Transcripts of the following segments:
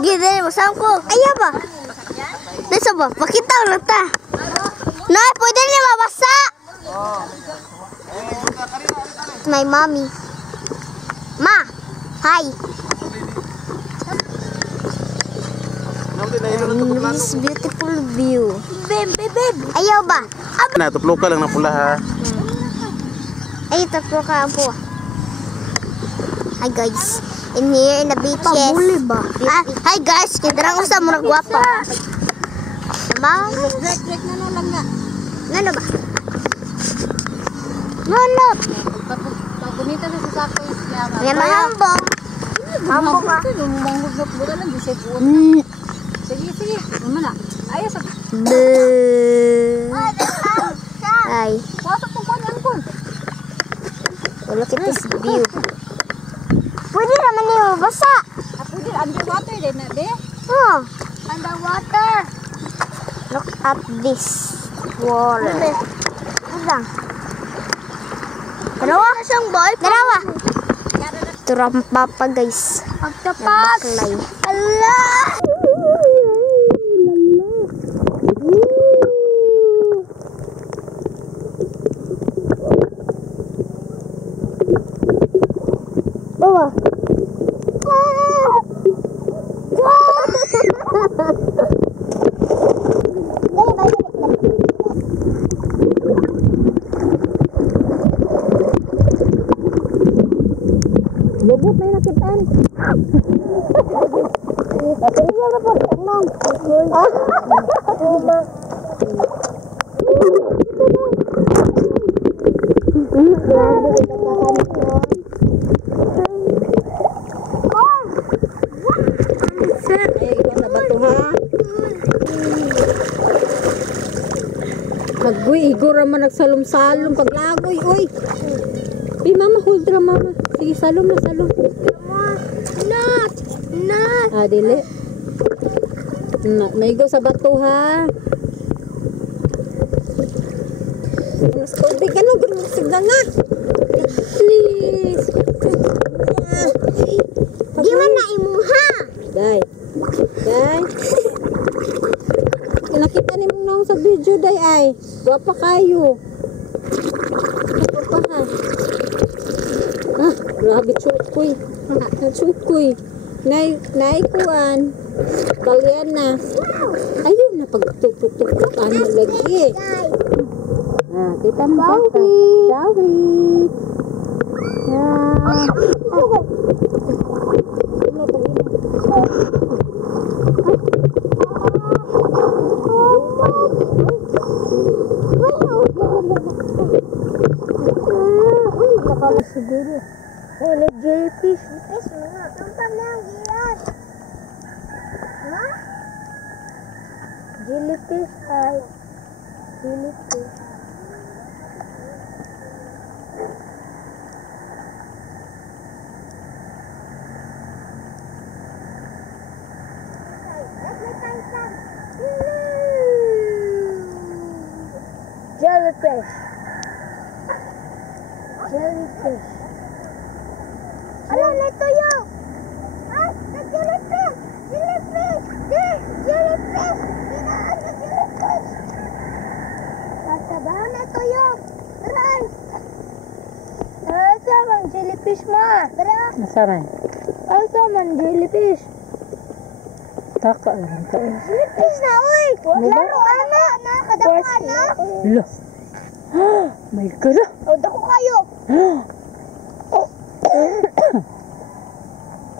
Gini mo sangko. Ayaw ba? Nasa ba? Pakita ulit ta. Nay, pwede niya mabasa. My mommy. Ma, hi. This beautiful view. Babe. Ayaw ba? Na, tuplo ka lang na pula ha. Ay, tapos ka po. Hi guys, in here in the beaches. Hi guys, kidrang usa mo nagwapa. Sama? Break na lang nga. Ano ba? Ano? Pag gumita na sa sako is kaya. May mahambog. Hambog ka. Buta lang di siya buot. Sige. Ano na? Ayos sa. Ay. Pasok mo kon angkon. Look at this view. Pwede naman niyo basa. Pwede underwater din na be. Oh, Underwater. look at this water. Udang. Dalawa siyang boy. Dalawa. Turampa pa guys. Pagtapas. Allah. Bawa. Lubot may nakitaan. Ito niya na po. Tanong. Agoy, igor naman nagsalom-salom paglagoy, oy. Pi mama, hold ra mama. Sige, salom na, salom. Not. Ah, dili. Na, maigo sa bato ha. Mas tubig ano, gurmusig na nga. Please. Di man na imuha. Day. Nakita ni mong naong sa video, day ay. Guwapa kayo. Guwapa ha. Ah, grabe chukoy. Chukoy. Naikuan. Kalian na. Ayun na pagtutok-tutok. Ano lagi? Ah, kita mo. Sorry. Siguro. Oh, jellyfish. Jellyfish nga. Tumpan na ang giyan. Ha? Jellyfish ay. Jellyfish. Jellyfish. Jellyfish. Ano na tuyo? Ay, jellyfish! Jellyfish! Jellyfish! Tinaan na jellyfish! Sasabaw na tuyo! Try! Asa man jellyfish ma? Tara! Masaray. Asa man jellyfish? Taka lang ka. Jellyfish na uy! Laro anak! Nakadako anak! Lo. My God. O, dako kayo!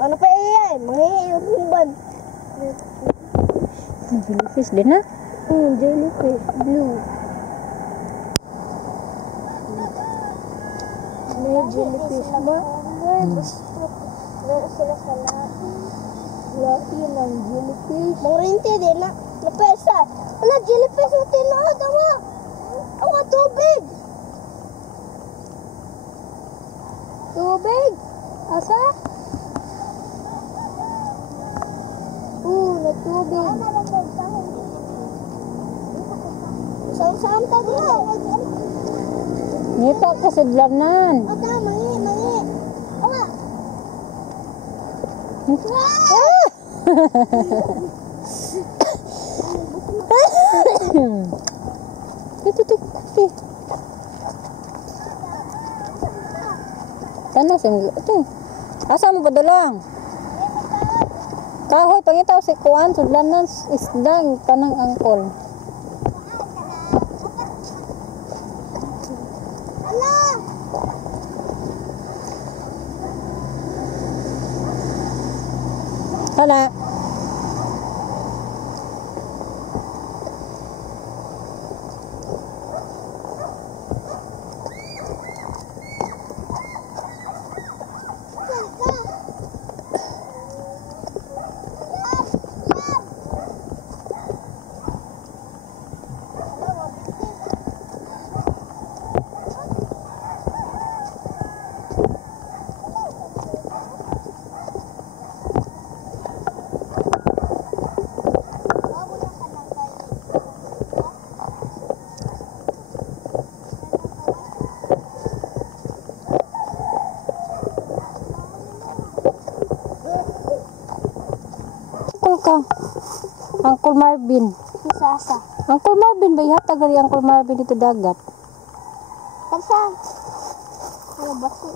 Ano pa iyan? Mga humban. Jellyfish din ha? Jellyfish. Blue. May jellyfish ba? Meron sila sa lahi. Lahi ng jellyfish. Mangrinti din na. Napesa. Wala jellyfish na tinood. Awa. Awa tubig. Tubig. Asa? Natubig. Saan ka diyo? Ngito kasidlanan. Ata, mangi. Awa. Ito. Tanah sing ito. Asa mo padalang? Kahoy pangitaw si kuan sudlanan isdang kanang angkol. Hala. Uncle Marvin. Sasa. Uncle Marvin ba ihatag gali Uncle Marvin dito dagat? Kansa? Ano ba ko?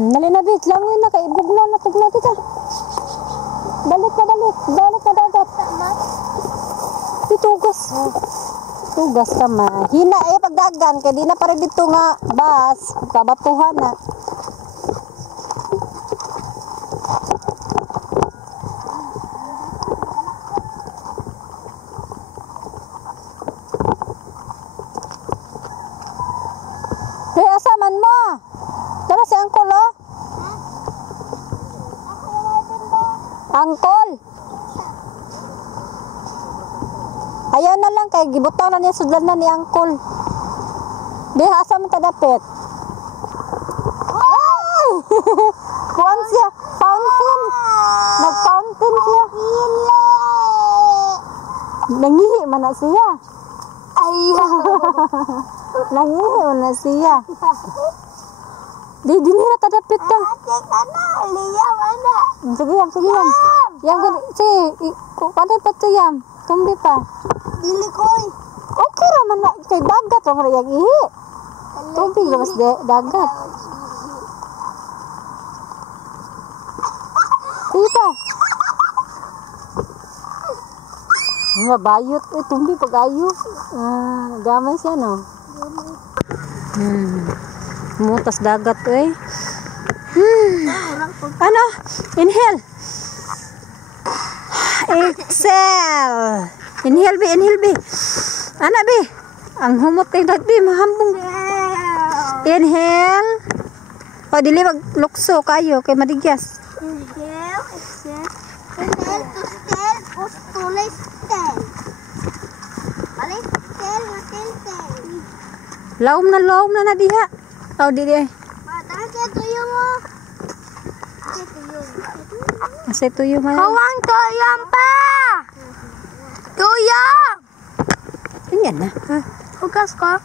Nali na bit, langoy na kay bugna na tugna dito. Balik na dagat. Tugas. Tugas ka ma. Hina pagdagan kay di na pare dito nga bas, kabatuhan na. Asaman mo. Tara si Uncle oh. Uncle. Ayaw na lang kay gibutan na niya sudlanan ni Uncle. Diha asa man tadapit. Wow! Kuan siya, fountain. Nag-fountain siya. Nangihi man na siya. Ayaw. Nangihi man na siya. Di dinira tadapit ta. Sige yam. Yang si kuan pa to yam. Tumbi pa. Dili koy. Okay ra man na kay dagat ra man yang ihi. Tumbi mas dagat. Ita. Nga bayot tumbi pagayo. Gamay siya no. Mutas dagat Ano? Inhale. Exhale. Inhale be. Anak be. Ang humot kay dagbi mahambong. Inhale. O dili wag lukso kayo kay madigyas. Inhale, exhale. Inhale to stand, push to lift stand. Balik stand, matin stand. Laom na diha. O dili. Matang sa tuyo mo. Asa tuyo man. Kawang tuyong pa! Tuyong! Ganyan na. Hugas ko.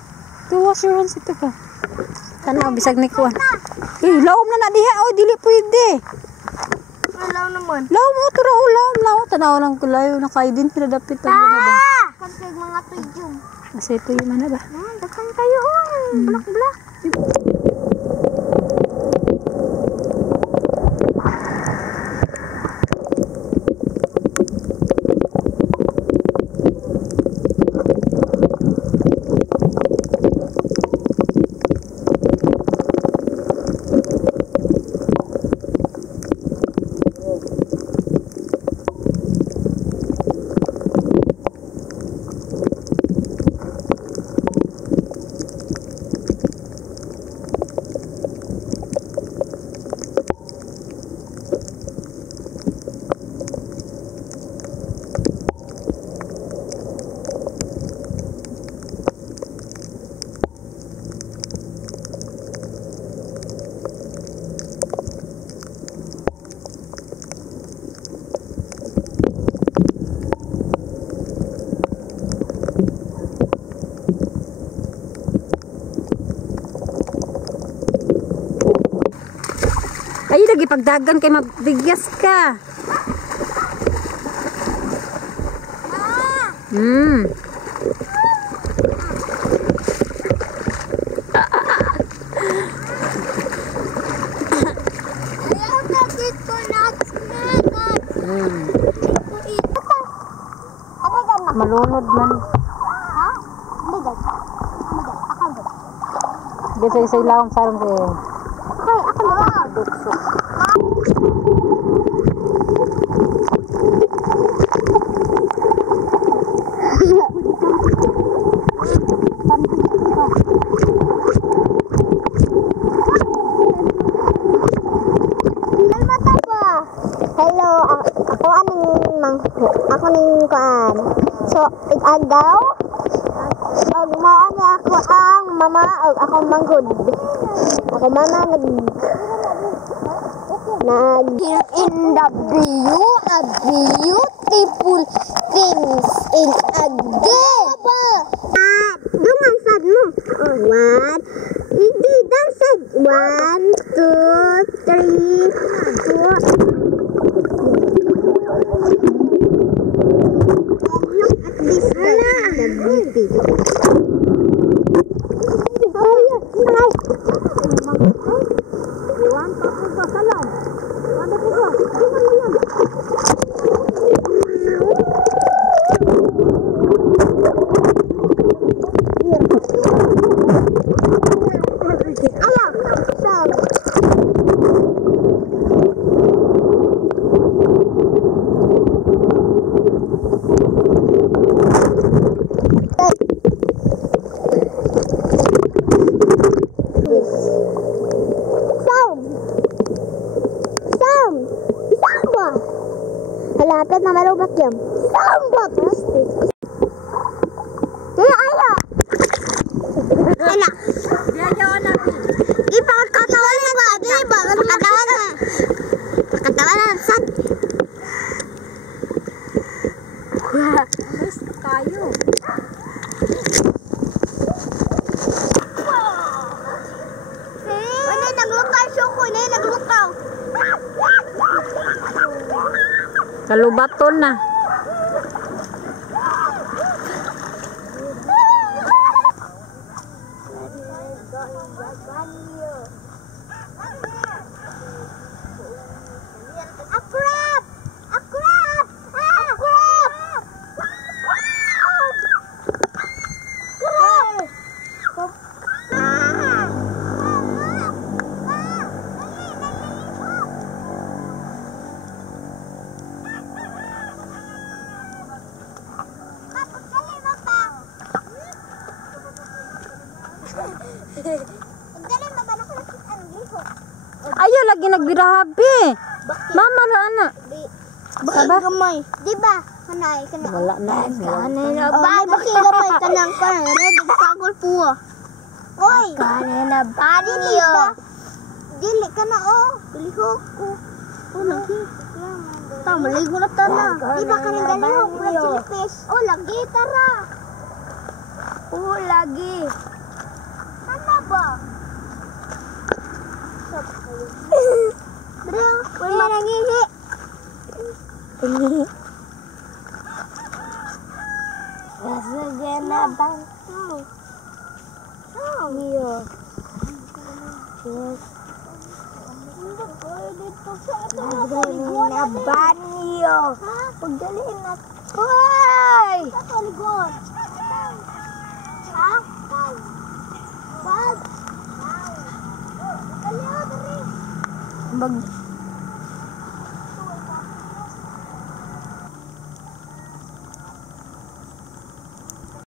To wash your hands ito pa. Tanaw bisag ni kuan. Laom na diha. O dili pwede. Malaw naman. Laom mo turo laom. Tanaw lang kulayo na kay din sila dapit ang na ba. Kapag mga tuyong. Asa tuyo man na ba? Dakan kayo. Blak. lagi pagdagan kay mabigyas ka. Ayaw na dito nagsnagan. Ano gana? Malunod man. Ha? Ligat. Akang gana. Dito sa ilawang sarong ko. Okay, akang gana. Dukso. Hello, ako ning kuan. So, ig-agaw. Og mao ni ako ang mama og ako manggod. Ako mama in the view of beautiful things in a day. Dungan sad mo. One. Hindi dan sad. 1, 2, 3, 4. Look at this guy, the beauty. Halapit na malubat yan. Sambot! Ayo! Anak! Iba, katawan na ba? Iba, katawan na. Katawan na. Sat! Alis tayo. Ano naglukaw siya ko? Ano naglukaw? Kalubaton na. Akrab! Akrab! Akrab! Ayo lagi nagbirahabi. Mama na ana. Baka gamay. Di ba? Kanay, kanay. Wala na. Kanay na. Bye, baki gamay. Kanang kanang. Ready sa agol po. Oy! Kanay na. Bani niyo. Dili ka na, oh. Dilihok ko. Oh, lagi. Maligo na tana. Di ba kanang galihok? Mula chilipis. Oh, lagi, tara. Oh, lagi. Ano ba? Bro, wala nangihi. Rasagana bang? Iyo. Rasagana bang iyo? Pagdaliin na. Hoy! Sa paligon. Ha? Wag. Kaliwa, dali.